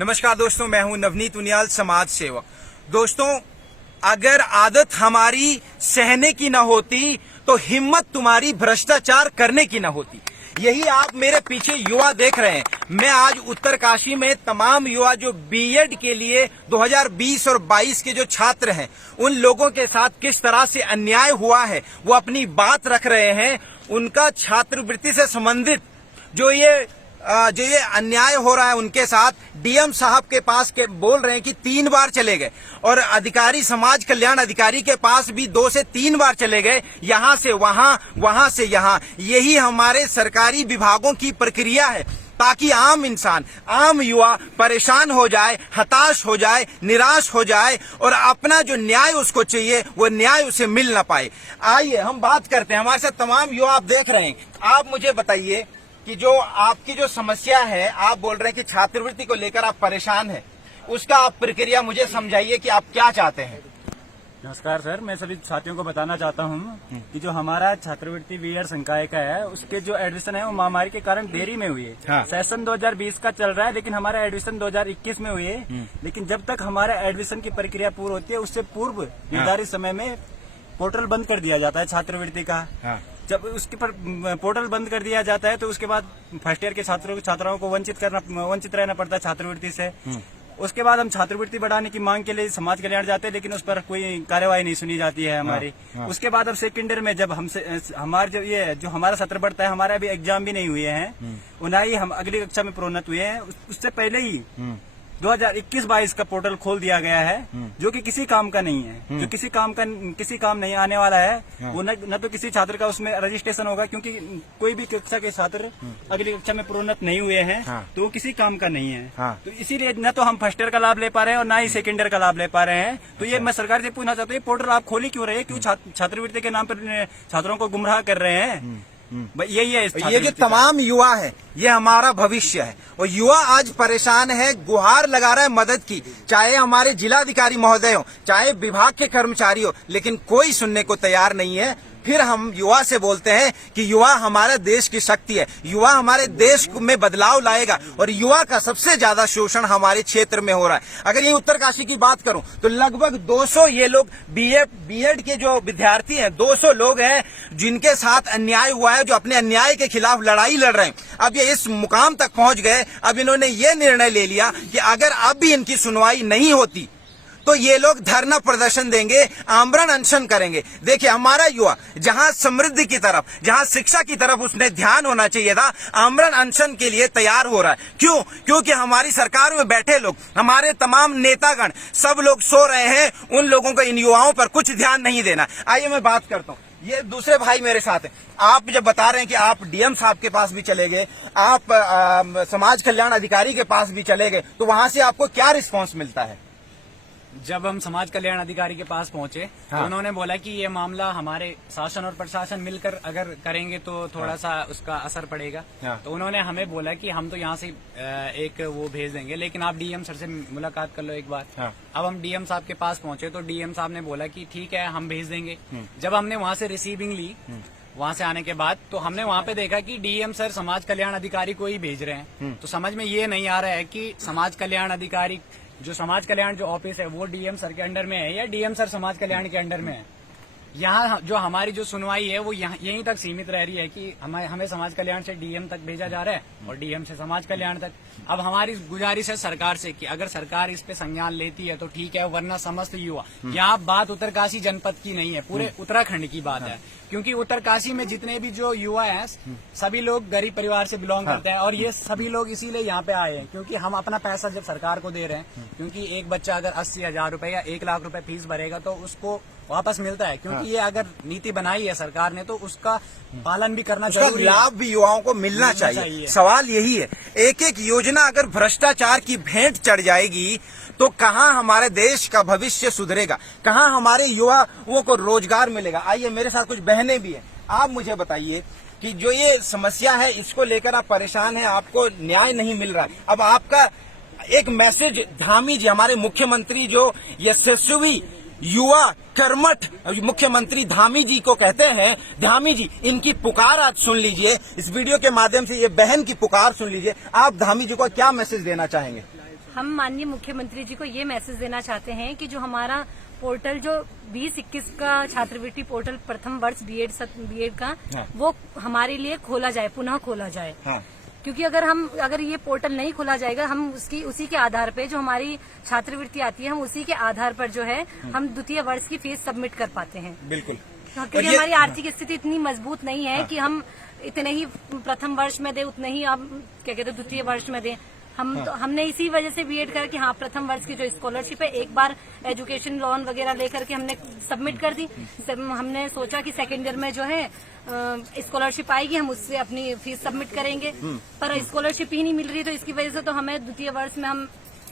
नमस्कार दोस्तों, मैं हूं नवनीत उनियाल, समाज सेवक। दोस्तों, अगर आदत हमारी सहने की न होती तो हिम्मत तुम्हारी भ्रष्टाचार करने की न होती। यही आप मेरे पीछे युवा देख रहे हैं। मैं आज उत्तरकाशी में तमाम युवा जो बीएड के लिए 2020 और 22 के जो छात्र हैं, उन लोगों के साथ किस तरह से अन्याय हुआ है वो अपनी बात रख रहे हैं। उनका छात्रवृत्ति से संबंधित जो ये अन्याय हो रहा है उनके साथ डीएम साहब के पास के बोल रहे हैं कि 3 बार चले गए, और अधिकारी, समाज कल्याण अधिकारी के पास भी 2 से 3 बार चले गए, यहां से वहां, वहां से यहां। यही हमारे सरकारी विभागों की प्रक्रिया है ताकि आम इंसान, आम युवा परेशान हो जाए, हताश हो जाए, निराश हो जाए और अपना जो न्याय उसको चाहिए वो न्याय उसे मिल ना पाए। आइए हम बात करते हैं। हमारे साथ तमाम युवा आप देख रहे हैं। आप मुझे बताइए कि जो आपकी जो समस्या है, आप बोल रहे हैं कि छात्रवृत्ति को लेकर आप परेशान हैं, उसका आप प्रक्रिया मुझे समझाइए कि आप क्या चाहते हैं। नमस्कार सर, मैं सभी साथियों को बताना चाहता हूं कि जो हमारा छात्रवृत्ति बीएड संकाय का है, उसके जो एडमिशन है वो महामारी के कारण देरी में हुई है। हाँ। सेशन 2020 का चल रहा है, लेकिन हमारा एडमिशन 2021 में हुई है। लेकिन जब तक हमारा एडमिशन की प्रक्रिया पूर्ण होती है, उससे पूर्व निर्धारित समय में पोर्टल बंद कर दिया जाता है छात्रवृत्ति का। जब उसके पर पोर्टल बंद कर दिया जाता है तो उसके बाद फर्स्ट ईयर के छात्राओं को वंचित रहना पड़ता है छात्रवृत्ति से। उसके बाद हम छात्रवृत्ति बढ़ाने की मांग के लिए समाज कल्याण जाते हैं, लेकिन उस पर कोई कार्यवाही नहीं सुनी जाती है हमारी। उसके बाद अब सेकेंड ईयर में जब हमारे जो हमारा सत्र बढ़ता है, हमारा अभी एग्जाम भी नहीं हुए हैं, ना ही हम अगली कक्षा में प्रोन्नत हुए हैं। उससे पहले ही 2021-22 का पोर्टल खोल दिया गया है, जो कि किसी काम का नहीं है, जो किसी काम नहीं आने वाला है। वो न तो किसी छात्र का उसमें रजिस्ट्रेशन होगा, क्योंकि कोई भी कक्षा के छात्र अगली कक्षा में प्रोन्नत नहीं हुए हैं, तो वो किसी काम का नहीं है। तो इसीलिए न तो हम फर्स्ट ईयर का लाभ ले पा रहे हैं और ना ही सेकेंड ईयर का लाभ ले पा रहे हैं। तो ये मैं सरकार से पूछना चाहता हूँ, पोर्टल आप खोली क्यों रहे हैं? क्यों छात्रवृत्ति के नाम पर छात्रों को गुमराह कर रहे हैं? यही है। ये जो तमाम युवा है, ये हमारा भविष्य है, और युवा आज परेशान है, गुहार लगा रहा है मदद की, चाहे हमारे जिलाधिकारी महोदय हो, चाहे विभाग के कर्मचारी हो, लेकिन कोई सुनने को तैयार नहीं है। फिर हम युवा से बोलते हैं कि युवा हमारे देश की शक्ति है, युवा हमारे देश में बदलाव लाएगा, और युवा का सबसे ज्यादा शोषण हमारे क्षेत्र में हो रहा है। अगर ये उत्तरकाशी की बात करूं तो लगभग 200 ये लोग बीएड के जो विद्यार्थी हैं, 200 लोग हैं जिनके साथ अन्याय हुआ है, जो अपने अन्याय के खिलाफ लड़ाई लड़ रहे हैं। अब ये इस मुकाम तक पहुंच गए, अब इन्होंने ये निर्णय ले लिया कि अगर अब भी इनकी सुनवाई नहीं होती तो ये लोग धरना प्रदर्शन देंगे, आमरण अनशन करेंगे। देखिए, हमारा युवा जहां समृद्धि की तरफ, जहां शिक्षा की तरफ उसने ध्यान होना चाहिए था, आमरण अनशन के लिए तैयार हो रहा है। क्यों? क्योंकि हमारी सरकार में बैठे लोग, हमारे तमाम नेतागण, सब लोग सो रहे हैं। उन लोगों को, इन युवाओं पर कुछ ध्यान नहीं देना। आइए मैं बात करता हूँ। ये दूसरे भाई मेरे साथ हैं। आप जब बता रहे हैं कि आप डीएम साहब के पास भी चले गए, आप समाज कल्याण अधिकारी के पास भी चले गए, तो वहां से आपको क्या रिस्पॉन्स मिलता है? जब हम समाज कल्याण अधिकारी के पास पहुंचे तो उन्होंने बोला कि ये मामला हमारे शासन और प्रशासन मिलकर अगर करेंगे तो थोड़ा सा उसका असर पड़ेगा। तो उन्होंने हमें बोला कि हम तो यहाँ से एक वो भेज देंगे, लेकिन आप डीएम सर से मुलाकात कर लो एक बार। अब हम डीएम साहब के पास पहुंचे तो डीएम साहब ने बोला कि ठीक है, हम भेज देंगे। जब हमने वहाँ से रिसीविंग ली, वहाँ से आने के बाद तो हमने वहाँ पे देखा कि डीएम सर समाज कल्याण अधिकारी को ही भेज रहे हैं। तो समझ में ये नहीं आ रहा है कि समाज कल्याण अधिकारी, जो समाज कल्याण जो ऑफिस है, वो डीएम सर के अंडर में है या डीएम सर समाज कल्याण के अंडर में है। यहाँ जो हमारी जो सुनवाई है वो यहीं तक सीमित रह रही है कि हमें समाज कल्याण से डीएम तक भेजा जा रहा है और डीएम से समाज कल्याण तक। अब हमारी गुजारिश है सरकार से कि अगर सरकार इस पे संज्ञान लेती है तो ठीक है, वरना समस्त युवा, यहाँ बात उत्तरकाशी जनपद की नहीं है, पूरे उत्तराखंड की बात है। क्योंकि उत्तरकाशी में जितने भी जो युवा हैं, सभी लोग गरीब परिवार से बिलोंग करते हैं, और ये सभी लोग इसीलिए यहाँ पे आए हैं क्योंकि हम अपना पैसा जब सरकार को दे रहे हैं, क्योंकि एक बच्चा अगर 80,000 रुपए या 1 लाख रुपए फीस भरेगा तो उसको वापस मिलता है। क्योंकि ये अगर नीति बनाई है सरकार ने तो उसका पालन भी करना जरूरी है, लाभ भी युवाओं को मिलना चाहिए। सवाल यही है, एक एक योजना अगर भ्रष्टाचार की भेंट चढ़ जाएगी तो कहां हमारे देश का भविष्य सुधरेगा, कहां हमारे युवाओं को रोजगार मिलेगा। आइए, मेरे साथ कुछ बहनें भी हैं। आप मुझे बताइए कि जो ये समस्या है, इसको लेकर आप परेशान हैं, आपको न्याय नहीं मिल रहा है। अब आपका एक मैसेज धामी जी, हमारे मुख्यमंत्री जो यशस्वी युवा कर्मठ मुख्यमंत्री धामी जी को कहते हैं, धामी जी, इनकी पुकार आज सुन लीजिए, इस वीडियो के माध्यम से ये बहन की पुकार सुन लीजिए। आप धामी जी को क्या मैसेज देना चाहेंगे? हम माननीय मुख्यमंत्री जी को ये मैसेज देना चाहते हैं कि जो हमारा पोर्टल जो 2021 का छात्रवृत्ति पोर्टल प्रथम वर्ष बीएड का वो हमारे लिए खोला जाए, पुनः खोला जाए। क्योंकि अगर ये पोर्टल नहीं खोला जाएगा, हम उसी के आधार पे जो हमारी छात्रवृत्ति आती है, हम उसी के आधार पर जो है हम द्वितीय वर्ष की फीस सबमिट कर पाते हैं। बिल्कुल, क्योंकि हमारी आर्थिक स्थिति इतनी मजबूत नहीं है कि हम इतने ही प्रथम वर्ष में दे, उतने ही आप क्या कहते हैं द्वितीय वर्ष में दें। हमने इसी वजह से बीएड कर कि हाँ प्रथम वर्ष की जो स्कॉलरशिप है एक बार एजुकेशन लोन वगैरह लेकर के हमने सबमिट कर दी। हमने सोचा कि सेकेंड ईयर में जो है स्कॉलरशिप आएगी, हम उससे अपनी फीस सबमिट करेंगे, पर स्कॉलरशिप ही नहीं मिल रही, तो इसकी वजह से तो हमें द्वितीय वर्ष में हम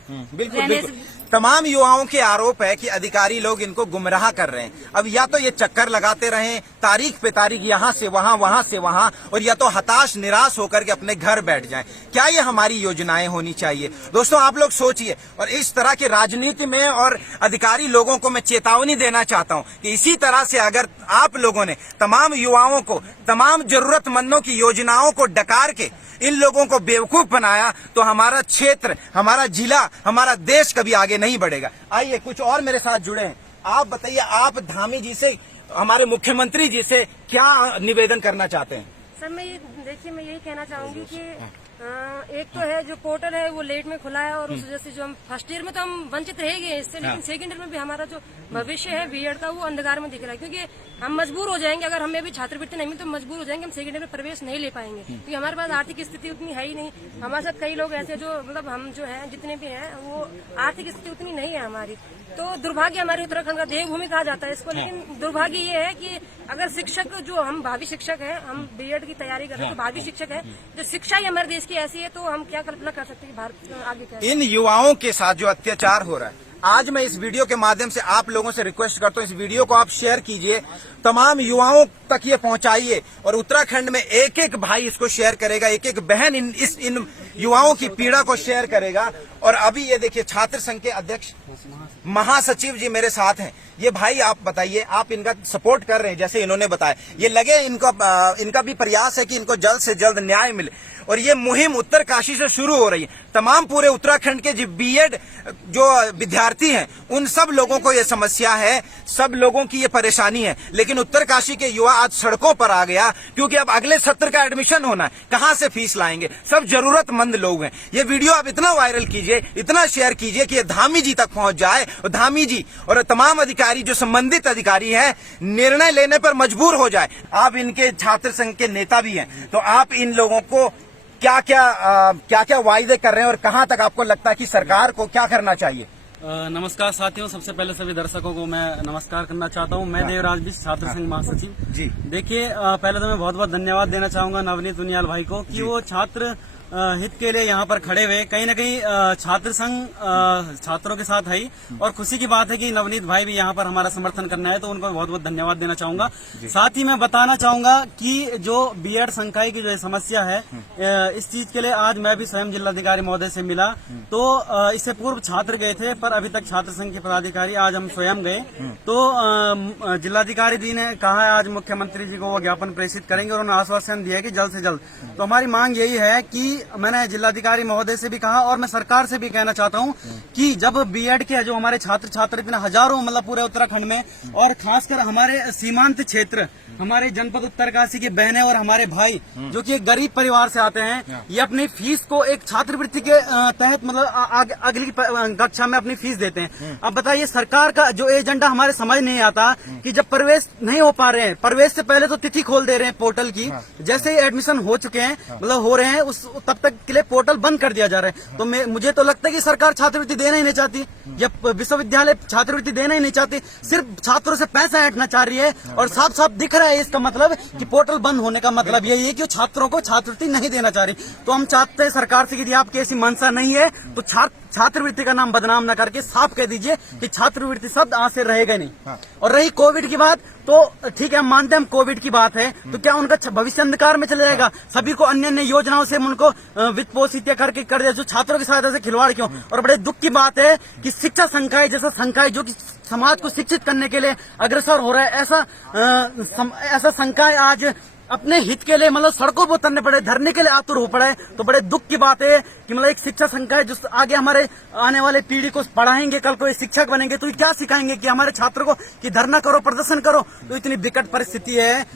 बिल्कुल। तमाम युवाओं के आरोप है कि अधिकारी लोग इनको गुमराह कर रहे हैं। अब या तो ये चक्कर लगाते रहें तारीख पे तारीख, यहाँ से वहाँ, वहाँ से वहाँ, और या तो हताश निराश होकर के अपने घर बैठ जाएं। क्या ये हमारी योजनाएं होनी चाहिए? दोस्तों आप लोग सोचिए। और इस तरह की राजनीति में और अधिकारी लोगों को मैं चेतावनी देना चाहता हूँ कि इसी तरह से अगर आप लोगों ने तमाम युवाओं को, तमाम जरूरतमंदों की योजनाओं को डकार के इन लोगों को बेवकूफ बनाया तो हमारा क्षेत्र, हमारा जिला, हमारा देश कभी आगे नहीं बढ़ेगा। आइए कुछ और मेरे साथ जुड़े हैं। आप बताइए, आप धामी जी से, हमारे मुख्यमंत्री जी से क्या निवेदन करना चाहते हैं? सर मैं यही कहना चाहूंगी कि एक तो है जो पोर्टल है वो लेट में खुला है और उस वजह से जो हम फर्स्ट ईयर में तो हम वंचित रह गए इससे, लेकिन सेकंड ईयर में भी हमारा जो भविष्य है बीएड का वो अंधकार में दिख रहा है। क्योंकि हम मजबूर हो जाएंगे, अगर हमें भी छात्रवृत्ति नहीं मिली तो मजबूर हो जाएंगे, हम सेकंड ईयर में प्रवेश नहीं ले पाएंगे क्योंकि हमारे पास आर्थिक स्थिति उतनी है ही नहीं। हमारे साथ कई लोग ऐसे जो मतलब हम जो है जितने भी हैं वो आर्थिक स्थिति उतनी नहीं है हमारी। तो दुर्भाग्य हमारे उत्तराखंड का देवभूमि कहा जाता है इसको, लेकिन दुर्भाग्य ये है कि अगर शिक्षक जो हम भावी शिक्षक हैं, हम बीएड की तैयारी कर रहे हैं तो भावी शिक्षक है, जो शिक्षा ही हमारे देश की ऐसी है तो हम क्या कल्पना कर सकते हैं भारत आगे क्या। इन युवाओं के साथ जो अत्याचार हो रहा है, आज मैं इस वीडियो के माध्यम से आप लोगों से रिक्वेस्ट करता हूं, इस वीडियो को आप शेयर कीजिए, तमाम युवाओं तक ये पहुंचाइए। और उत्तराखंड में एक एक भाई इसको शेयर करेगा, एक एक बहन इन युवाओं की पीड़ा को शेयर करेगा। और अभी ये देखिए छात्र संघ के अध्यक्ष महासचिव जी मेरे साथ हैं। ये भाई आप बताइए, आप इनका सपोर्ट कर रहे हैं जैसे इन्होंने बताया, ये लगे इनका भी प्रयास है कि इनको जल्द से जल्द न्याय मिले। और ये मुहिम उत्तरकाशी से शुरू हो रही है। तमाम पूरे उत्तराखंड के जो बीएड जो विद्यार्थी हैं उन सब लोगों को ये समस्या है, सब लोगों की ये परेशानी है। लेकिन उत्तरकाशी के युवा आज सड़कों पर आ गया क्योंकि अब अगले सत्र का एडमिशन होना है, कहां से फीस लाएंगे? सब जरूरतमंद लोग हैं। ये वीडियो आप इतना वायरल कीजिए, इतना शेयर कीजिए कि ये धामी जी तक पहुंच जाए और धामी जी और तमाम अधिकारी जो संबंधित अधिकारी हैं निर्णय लेने पर मजबूर हो जाए। आप इनके छात्र संघ के नेता भी हैं, तो आप इन लोगों को क्या क्या वायदे कर रहे हैं और कहां तक आपको लगता है कि सरकार को क्या करना चाहिए? नमस्कार साथियों, सबसे पहले सभी दर्शकों को मैं नमस्कार करना चाहता हूं। मैं देवराज बिष्ट, छात्र संघ महासचिव जी। देखिए पहले तो मैं बहुत बहुत धन्यवाद देना चाहूंगा नवनीत उनियाल भाई को कि वो छात्र हित के लिए यहाँ पर खड़े हुए। कहीं न कहीं छात्र संघ छात्रों के साथ है और खुशी की बात है कि नवनीत भाई भी यहाँ पर हमारा समर्थन करना है, तो उनको बहुत बहुत धन्यवाद देना चाहूंगा। साथ ही मैं बताना चाहूंगा कि जो बीएड संकाय की जो समस्या है, इस चीज के लिए आज मैं भी स्वयं जिलाधिकारी महोदय से मिला। तो इससे पूर्व छात्र गए थे पर अभी तक छात्र संघ के पदाधिकारी, आज हम स्वयं गए। तो जिलाधिकारी जी ने कहा है आज मुख्यमंत्री जी को वो ज्ञापन प्रेषित करेंगे और उन्होंने आश्वासन दिया कि जल्द से जल्द। तो हमारी मांग यही है कि मैंने जिलाधिकारी महोदय से भी कहा और मैं सरकार से भी कहना चाहता हूं कि जब बीएड के जो हमारे छात्र छात्र इतने हजारों मतलब पूरे उत्तराखंड में और खासकर हमारे सीमांत क्षेत्र, हमारे जनपद उत्तरकाशी की बहनें और हमारे भाई जो कि एक गरीब परिवार से आते हैं, ये अपनी फीस को एक छात्रवृत्ति के तहत मतलब अगली कक्षा में अपनी फीस देते हैं। अब बताइए सरकार का जो एजेंडा हमारे समझ नहीं आता कि जब प्रवेश नहीं हो पा रहे हैं, प्रवेश से पहले तो तिथि खोल दे रहे हैं पोर्टल की, जैसे ही एडमिशन हो चुके हैं मतलब हो रहे हैं उस तब तक के लिए पोर्टल बंद कर दिया जा रहा है। तो मुझे तो लगता है कि सरकार छात्रवृत्ति देना ही नहीं चाहती, या विश्वविद्यालय छात्रवृत्ति देना ही नहीं चाहती, सिर्फ छात्रों से पैसा ऐंठना चाह रही है। और साफ साफ दिख रहा है इसका मतलब कि पोर्टल बंद होने का मतलब यही है कि छात्रों को छात्रवृत्ति नहीं देना चाह रही। तो हम चाहते हैं सरकार से कि यदि आपकी ऐसी मंशा नहीं है तो छात्रवृत्ति का नाम बदनाम न करके साफ कह दीजिए कि छात्रवृत्ति शब्द आज से रहेगा नहीं। और रही कोविड की बात, तो ठीक है हम मानते हैं हम कोविड की बात है, तो क्या उनका भविष्य अंधकार में चला जाएगा? सभी को अन्य अन्य योजनाओं से उनको वित्त पोषित करके कर दिया, जो छात्रों की सहायता से खिलवाड़ क्यों? और बड़े दुख की बात है कि शिक्षा संकाय जैसा संकाय जो कि समाज को शिक्षित करने के लिए अग्रसर हो रहा है, ऐसा संकाय आज अपने हित के लिए मतलब सड़कों पर उतरने पड़े, धरने के लिए आतुर हो पड़े, तो बड़े दुख की बात है कि मतलब एक शिक्षा संकाय जो आगे हमारे आने वाले पीढ़ी को पढ़ाएंगे, कल को ये शिक्षक बनेंगे तो ये क्या सिखाएंगे कि हमारे छात्र को कि धरना करो, प्रदर्शन करो। तो इतनी विकट परिस्थिति है।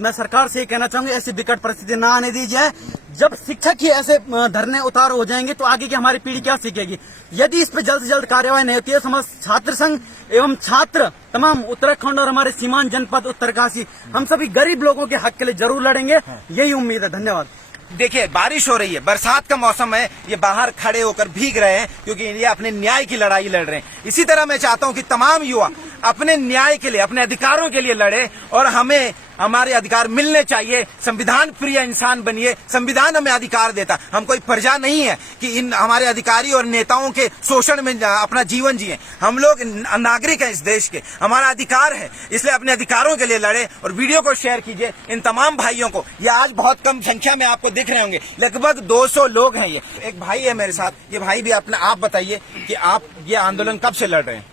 मैं सरकार से ये कहना चाहूंगा ऐसी विकट परिस्थिति ना आने दी जाए। जब शिक्षक ही ऐसे धरने उतार हो जाएंगे तो आगे की हमारी पीढ़ी क्या सीखेगी। यदि इस पे जल्द से जल्द कार्यवाही नहीं होती है, समस्त छात्र संघ एवं छात्र तमाम उत्तराखंड और हमारे सीमांत जनपद उत्तरकाशी हम सभी गरीब लोगों के हक के लिए जरूर लड़ेंगे, यही उम्मीद है। धन्यवाद। देखिए बारिश हो रही है, बरसात का मौसम है, ये बाहर खड़े होकर भीग रहे हैं क्योंकि ये अपने न्याय की लड़ाई लड़ रहे हैं। इसी तरह मैं चाहता हूं कि तमाम युवा अपने न्याय के लिए, अपने अधिकारों के लिए लड़े और हमें हमारे अधिकार मिलने चाहिए। संविधान प्रिय इंसान बनिए, संविधान हमें अधिकार देता। हम कोई प्रजा नहीं है कि इन हमारे अधिकारी और नेताओं के शोषण में अपना जीवन जिए। हम लोग नागरिक हैं इस देश के, हमारा अधिकार है, इसलिए अपने अधिकारों के लिए लड़े। और वीडियो को शेयर कीजिए इन तमाम भाइयों को। ये आज बहुत कम संख्या में आपको दिख रहे होंगे, लगभग 200 लोग हैं। ये एक भाई है मेरे साथ, ये भाई भी अपना आप बताइए कि आप ये आंदोलन कब से लड़ रहे हैं?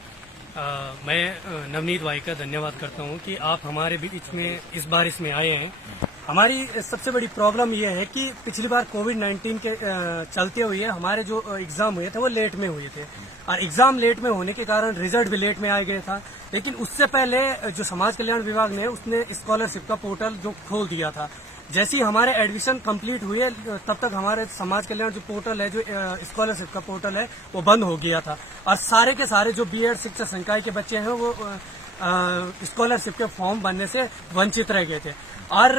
मैं नवनीत भाई का धन्यवाद करता हूं कि आप हमारे बीच में इस बार इसमें आए हैं। हमारी सबसे बड़ी प्रॉब्लम यह है कि पिछली बार कोविड-19 के चलते हुए हमारे जो एग्जाम हुए थे वो लेट में हुए थे और एग्जाम लेट में होने के कारण रिजल्ट भी लेट में आ गया था। लेकिन उससे पहले जो समाज कल्याण विभाग ने उसने स्कॉलरशिप का पोर्टल जो खोल दिया था। जैसे ही हमारे एडमिशन कंप्लीट हुए तब तक हमारे समाज कल्याण जो पोर्टल है, जो स्कॉलरशिप का पोर्टल है, वो बंद हो गया था और सारे के सारे जो बीएड शिक्षा संकाय के बच्चे हैं वो स्कॉलरशिप के फॉर्म भरने से वंचित रह गए थे। और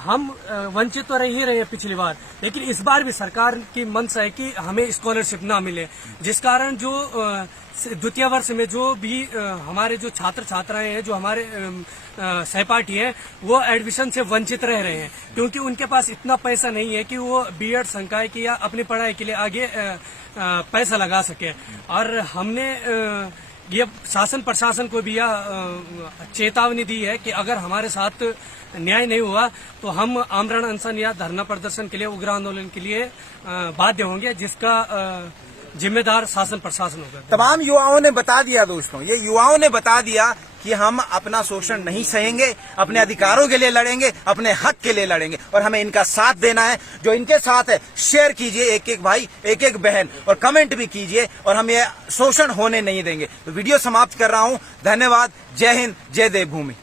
हम वंचित तो रह ही रहे हैं पिछली बार, लेकिन इस बार भी सरकार की मंशा है कि हमें स्कॉलरशिप ना मिले, जिस कारण जो द्वितीय वर्ष में जो भी हमारे जो छात्र छात्राएं हैं, जो हमारे सहपाठी हैं, वो एडमिशन से वंचित रह रहे हैं क्योंकि उनके पास इतना पैसा नहीं है कि वो बीएड संकाय की या अपनी पढ़ाई के लिए आगे पैसा लगा सके। और हमने ये शासन प्रशासन को भी यह चेतावनी दी है कि अगर हमारे साथ न्याय नहीं हुआ तो हम आमरण अनशन या धरना प्रदर्शन के लिए, उग्र आंदोलन के लिए बाध्य होंगे, जिसका जिम्मेदार शासन प्रशासन होगा। तमाम युवाओं ने बता दिया दोस्तों, ये युवाओं ने बता दिया कि हम अपना शोषण नहीं सहेंगे, अपने अधिकारों के लिए लड़ेंगे, अपने हक के लिए लड़ेंगे और हमें इनका साथ देना है। जो इनके साथ है शेयर कीजिए, एक एक भाई, एक एक बहन, और कमेंट भी कीजिए और हम ये शोषण होने नहीं देंगे। तो वीडियो समाप्त कर रहा हूं। धन्यवाद। जय हिंद, जय देवभूमि।